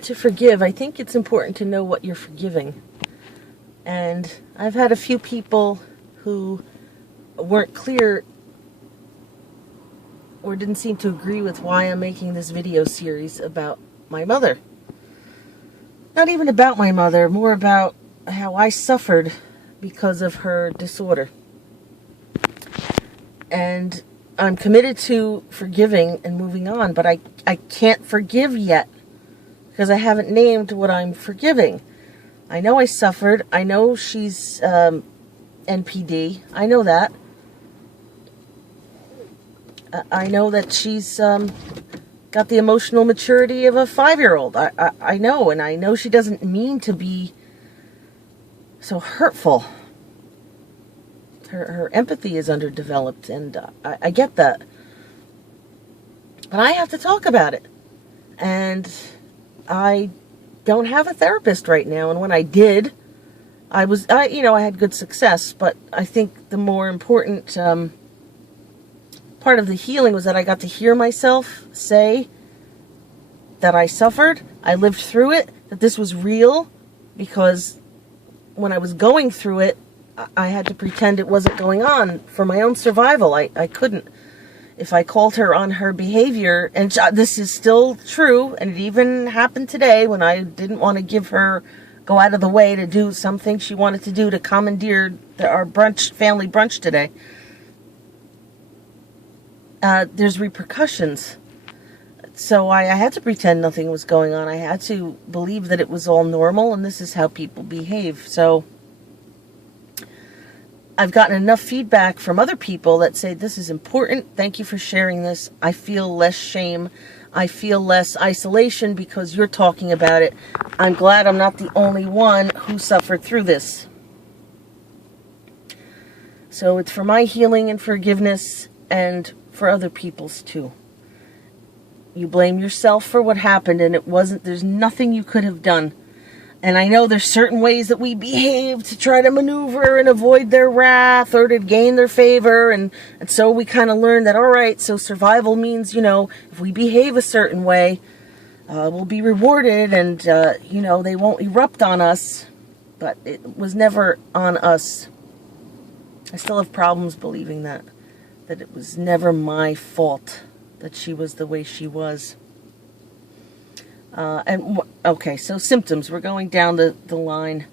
To forgive, I think it's important to know what you're forgiving. And I've had a few people who weren't clear or didn't seem to agree with why I'm making this video series about my mother. Not even about my mother, more about how I suffered because of her disorder. And I'm committed to forgiving and moving on, but I can't forgive yet because I haven't named what I'm forgiving. I know I suffered. I know she's NPD. I know that. I know that she's got the emotional maturity of a 5-year-old. I know, and I know she doesn't mean to be so hurtful. Her empathy is underdeveloped, and I get that. But I have to talk about it. And I don't have a therapist right now, and when I did, I had good success, but I think the more important part of the healing was that I got to hear myself say that I suffered, I lived through it, that this was real, because when I was going through it, I had to pretend it wasn't going on for my own survival. I couldn't. If I called her on her behavior, and this is still true, and it even happened today when I didn't want to go out of the way to do something she wanted to do to commandeer our family brunch today. There's repercussions. So I had to pretend nothing was going on. I had to believe that it was all normal, and this is how people behave. So I've gotten enough feedback from other people that say, this is important. Thank you for sharing this. I feel less shame. I feel less isolation because you're talking about it. I'm glad I'm not the only one who suffered through this. So it's for my healing and forgiveness, and for other people's too. You blame yourself for what happened, and there's nothing you could have done. And I know there's certain ways that we behave to try to maneuver and avoid their wrath or to gain their favor. And so we kind of learn that, all right, so survival means, if we behave a certain way, we'll be rewarded and, they won't erupt on us. But it was never on us. I still have problems believing that it was never my fault that she was the way she was. Okay, so symptoms. We're going down the line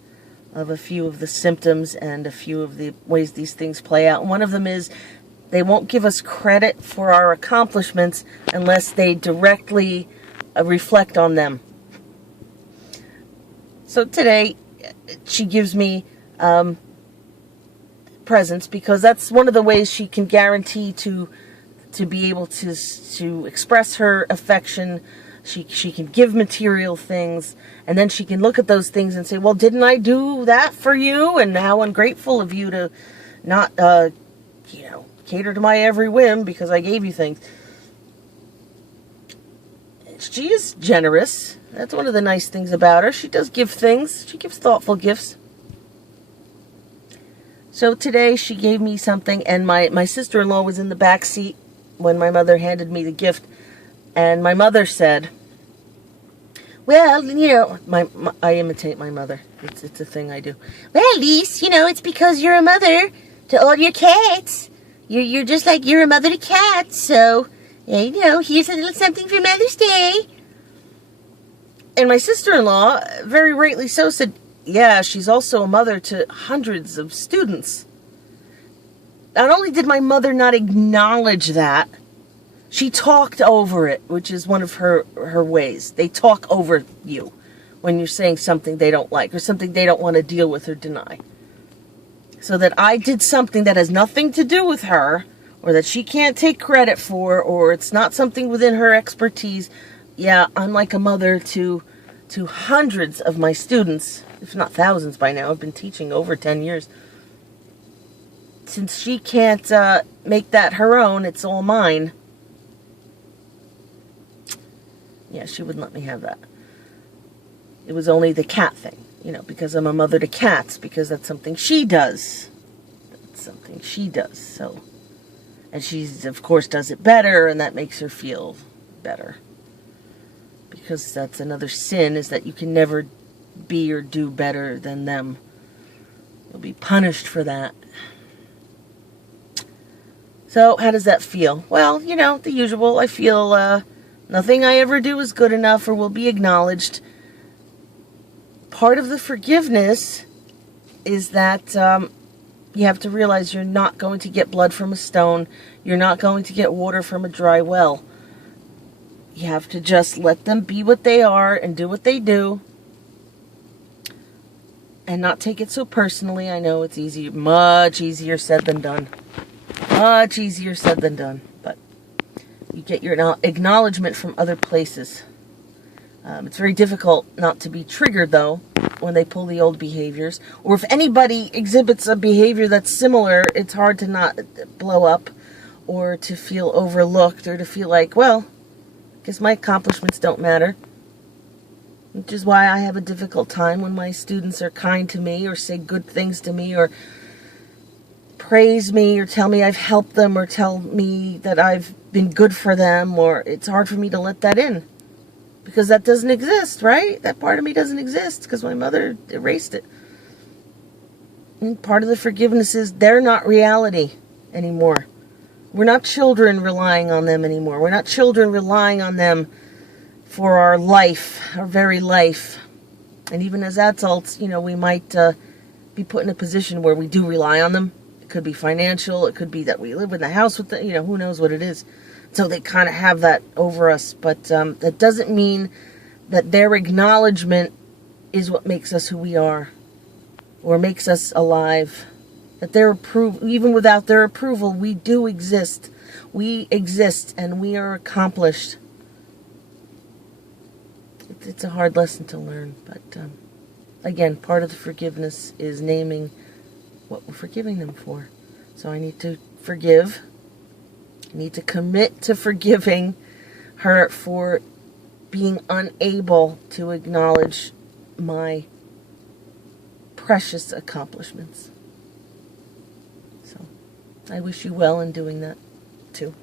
of a few of the symptoms and a few of the ways these things play out. And one of them is they won't give us credit for our accomplishments unless they directly reflect on them. So today, she gives me presents because that's one of the ways she can guarantee to be able to express her affection. She can give material things, and then she can look at those things and say, well, didn't I do that for you? And how ungrateful of you to not, cater to my every whim because I gave you things. She is generous. That's one of the nice things about her. She does give things. She gives thoughtful gifts. So today she gave me something, and my sister-in-law was in the back seat when my mother handed me the gift. And my mother said, well, I imitate my mother. It's a thing I do. Well, Lise, it's because you're a mother to all your cats. You're just like you're a mother to cats. So, here's a little something for Mother's Day. And my sister-in-law, very rightly so, said, yeah, she's also a mother to hundreds of students. Not only did my mother not acknowledge that, she talked over it, which is one of her ways. They talk over you when you're saying something they don't like or something they don't want to deal with or deny. So that I did something that has nothing to do with her, or that she can't take credit for, or it's not something within her expertise. Yeah, I'm like a mother to hundreds of my students, if not thousands by now. I've been teaching over 10 years. Since she can't make that her own, it's all mine. Yeah, she wouldn't let me have that. It was only the cat thing, because I'm a mother to cats, because that's something she does. That's something she does, so. And she, of course, does it better, and that makes her feel better. because that's another sin, is that you can never be or do better than them. You'll be punished for that. So, how does that feel? Well, the usual. I feel nothing I ever do is good enough or will be acknowledged. Part of the forgiveness is that you have to realize you're not going to get blood from a stone. You're not going to get water from a dry well. You have to just let them be what they are and do what they do. And not take it so personally. I know it's easy, much easier said than done. Much easier said than done. But you get your acknowledgement from other places. It's very difficult not to be triggered, though, when they pull the old behaviors. Or if anybody exhibits a behavior that's similar, it's hard to not blow up or to feel overlooked or to feel like, well, I guess my accomplishments don't matter. Which is why I have a difficult time when my students are kind to me or say good things to me or praise me or tell me I've helped them or tell me that I've been good for them, or it's hard for me to let that in. Because that doesn't exist, right? That part of me doesn't exist because my mother erased it. And part of the forgiveness is they're not reality anymore. We're not children relying on them anymore. We're not children relying on them for our life, our very life. And even as adults, we might be put in a position where we do rely on them. It could be financial. It could be that we live in the house with them. Who knows what it is. So they kind of have that over us. But that doesn't mean that their acknowledgement is what makes us who we are or makes us alive. That their even without their approval, we do exist. We exist and we are accomplished. It's a hard lesson to learn. But again, part of the forgiveness is naming what we're forgiving them for. So I need to forgive. I need to commit to forgiving her for being unable to acknowledge my precious accomplishments. So I wish you well in doing that too.